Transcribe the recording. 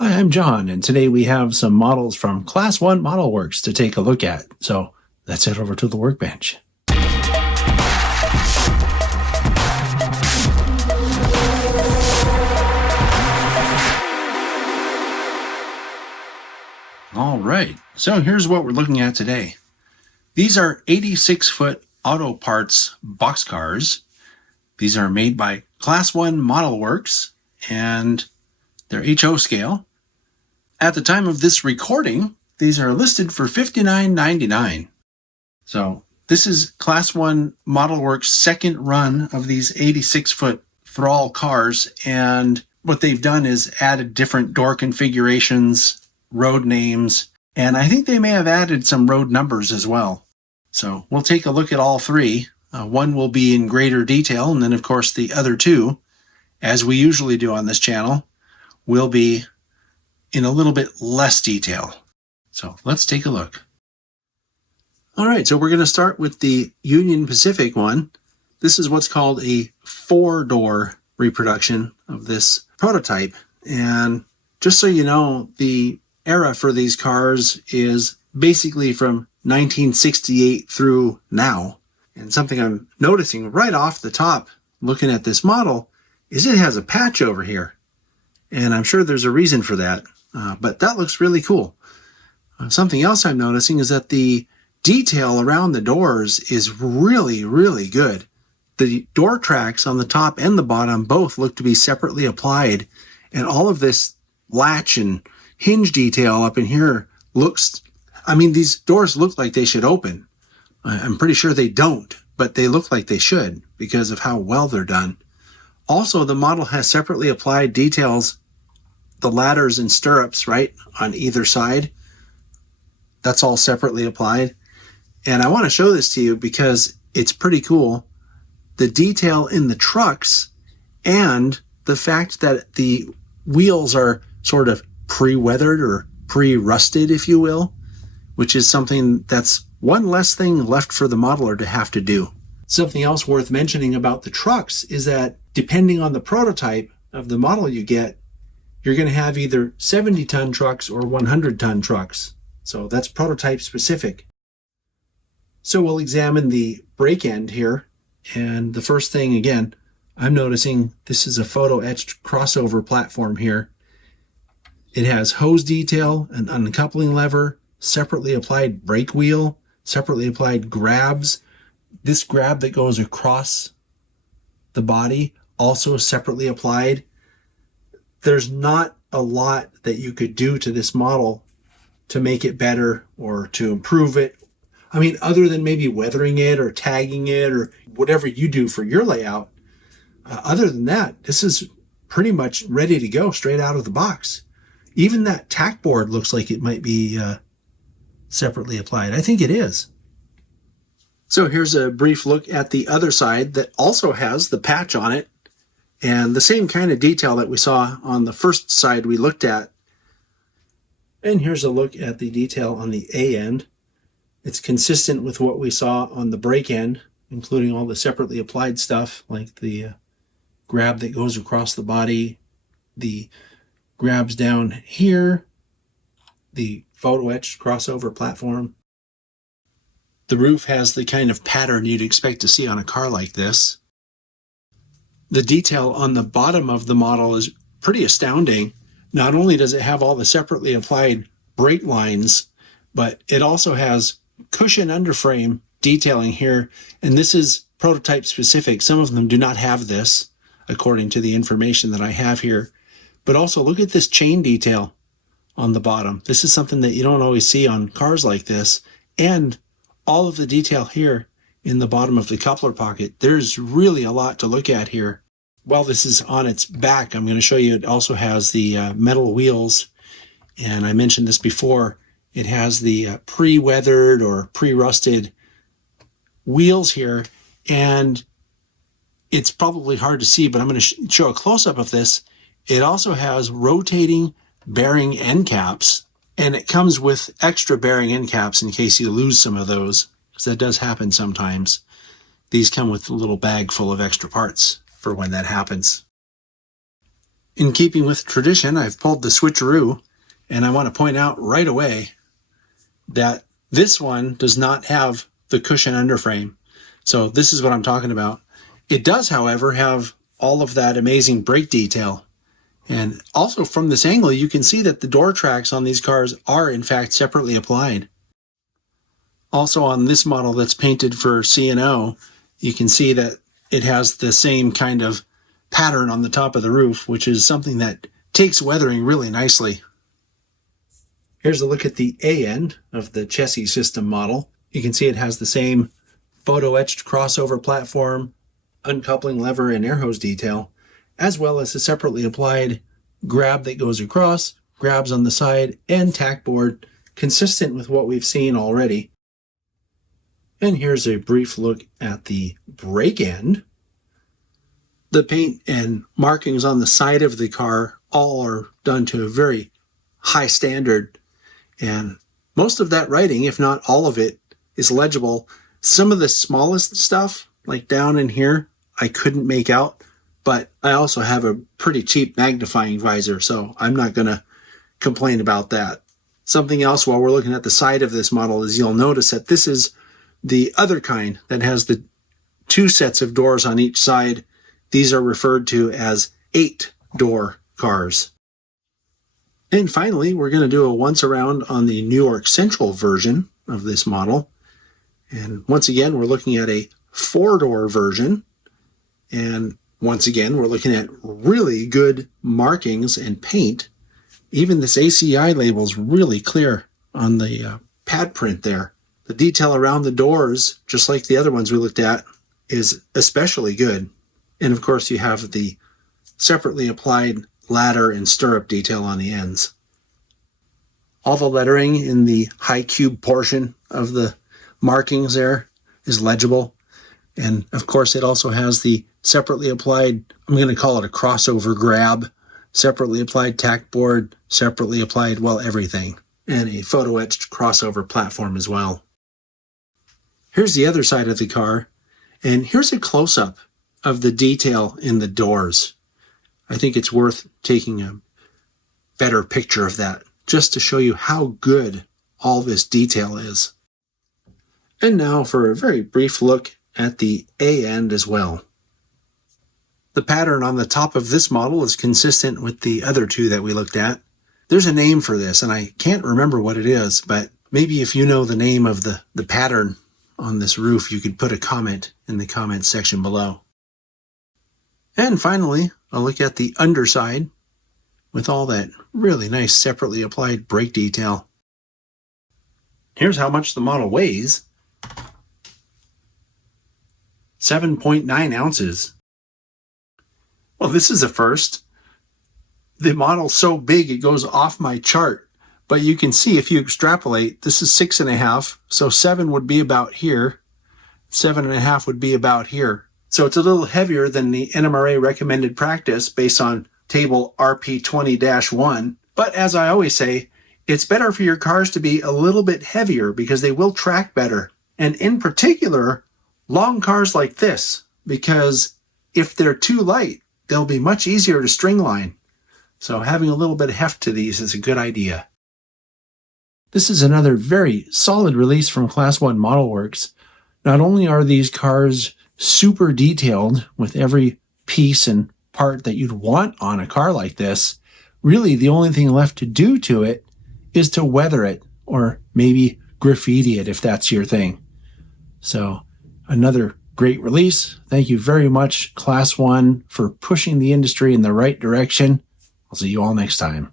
Hi, I'm John, and today we have some models from Class 1 Model Works to take a look at. So let's head over to the workbench. All right, so here's what we're looking at today. These are 86-foot Autoparts boxcars. These are made by Class 1 Model Works, and they're HO scale. At the time of this recording, these are listed for $59.99. So this is Class 1 Model Works' second run of these 86-foot Thrall cars, and what they've done is added different door configurations, road names, and I think they may have added some road numbers as well. So we'll take a look at all three. One will be in greater detail, and then of course the other two, as we usually do on this channel, will be in a little bit less detail. So let's take a look. All right, so we're going to start with the Union Pacific one. This is what's called a 4-door reproduction of this prototype. And just so you know, the era for these cars is basically from 1968 through now. And something I'm noticing right off the top, looking at this model, is it has a patch over here. And I'm sure there's a reason for that. But that looks really cool. Something else I'm noticing is that the detail around the doors is really, really good. The door tracks on the top and the bottom both look to be separately applied. And all of this latch and hinge detail up in here looks, I mean, these doors look like they should open. I'm pretty sure they don't, but they look like they should because of how well they're done. Also, the model has separately applied details, the ladders and stirrups, right, on either side. That's all separately applied. And I want to show this to you because it's pretty cool. The detail in the trucks and the fact that the wheels are sort of pre-weathered or pre-rusted, if you will, which is something that's one less thing left for the modeler to have to do. Something else worth mentioning about the trucks is that depending on the prototype of the model you get, you're going to have either 70-ton trucks or 100-ton trucks. So that's prototype specific. So we'll examine the brake end here. And the first thing, again, I'm noticing this is a photo-etched crossover platform here. It has hose detail, an uncoupling lever, separately applied brake wheel, separately applied grabs. This grab that goes across the body also separately applied. There's not a lot that you could do to this model to make it better or to improve it. I mean, other than maybe weathering it or tagging it or whatever you do for your layout. Other than that, this is pretty much ready to go straight out of the box. Even that tack board looks like it might be separately applied. I think it is. So here's a brief look at the other side that also has the patch on it. And the same kind of detail that we saw on the first side we looked at. And here's a look at the detail on the A end. It's consistent with what we saw on the brake end, including all the separately applied stuff like the grab that goes across the body, the grabs down here, the photo etched crossover platform. The roof has the kind of pattern you'd expect to see on a car like this. The detail on the bottom of the model is pretty astounding. Not only does it have all the separately applied brake lines, but it also has cushion underframe detailing here. And this is prototype specific. Some of them do not have this, according to the information that I have here. But also look at this chain detail on the bottom. This is something that you don't always see on cars like this. And all of the detail here in the bottom of the coupler pocket. There's really a lot to look at here. While this is on its back, I'm going to show you it also has the metal wheels. And I mentioned this before. It has the pre-weathered or pre-rusted wheels here. And it's probably hard to see, but I'm going to show a close-up of this. It also has rotating bearing end caps. And it comes with extra bearing end caps in case you lose some of those, because that does happen sometimes. These come with a little bag full of extra parts for when that happens. In keeping with tradition, I've pulled the switcheroo, and I want to point out right away that this one does not have the cushion underframe. So this is what I'm talking about. It does, however, have all of that amazing brake detail. And also from this angle, you can see that the door tracks on these cars are in fact separately applied. Also on this model that's painted for C&O, you can see that it has the same kind of pattern on the top of the roof, which is something that takes weathering really nicely. Here's a look at the A end of the Chessie System model. You can see it has the same photo-etched crossover platform, uncoupling lever and air hose detail, as well as a separately applied grab that goes across, grabs on the side, and tack board, consistent with what we've seen already. And here's a brief look at the brake end. The paint and markings on the side of the car all are done to a very high standard, and most of that writing, if not all of it, is legible. Some of the smallest stuff, like down in here, I couldn't make out, but I also have a pretty cheap magnifying visor, so I'm not going to complain about that. Something else while we're looking at the side of this model is you'll notice that this is the other kind that has the 2 sets of doors on each side. These are referred to as 8-door cars. And finally, we're going to do a once around on the New York Central version of this model. And once again, we're looking at a 4-door version. And once again, we're looking at really good markings and paint. Even this ACI label is really clear on the pad print there. The detail around the doors, just like the other ones we looked at, is especially good. And of course, you have the separately applied ladder and stirrup detail on the ends. All the lettering in the high cube portion of the markings there is legible. And of course, it also has the separately applied, I'm going to call it a crossover grab, separately applied tack board, separately applied, well, everything, and a photo etched crossover platform as well. Here's the other side of the car, and here's a close-up of the detail in the doors. I think it's worth taking a better picture of that just to show you how good all this detail is. And now for a very brief look at the A end as well. The pattern on the top of this model is consistent with the other 2 that we looked at. There's a name for this, and I can't remember what it is, but maybe if you know the name of the pattern on this roof, you could put a comment in the comments section below. And finally, a look at the underside with all that really nice separately applied brake detail. Here's how much the model weighs. 7.9 ounces. Well, this is a first. The model's so big it goes off my chart, but you can see if you extrapolate, this is 6.5, so 7 would be about here, 7.5 would be about here. So it's a little heavier than the NMRA recommended practice based on table RP20-1. But as I always say, it's better for your cars to be a little bit heavier because they will track better. And in particular, long cars like this, because if they're too light, they'll be much easier to stringline. So having a little bit of heft to these is a good idea. This is another very solid release from Class 1 Model Works. Not only are these cars super detailed with every piece and part that you'd want on a car like this, really the only thing left to do to it is to weather it or maybe graffiti it if that's your thing. So another great release. Thank you very much, Class 1, for pushing the industry in the right direction. I'll see you all next time.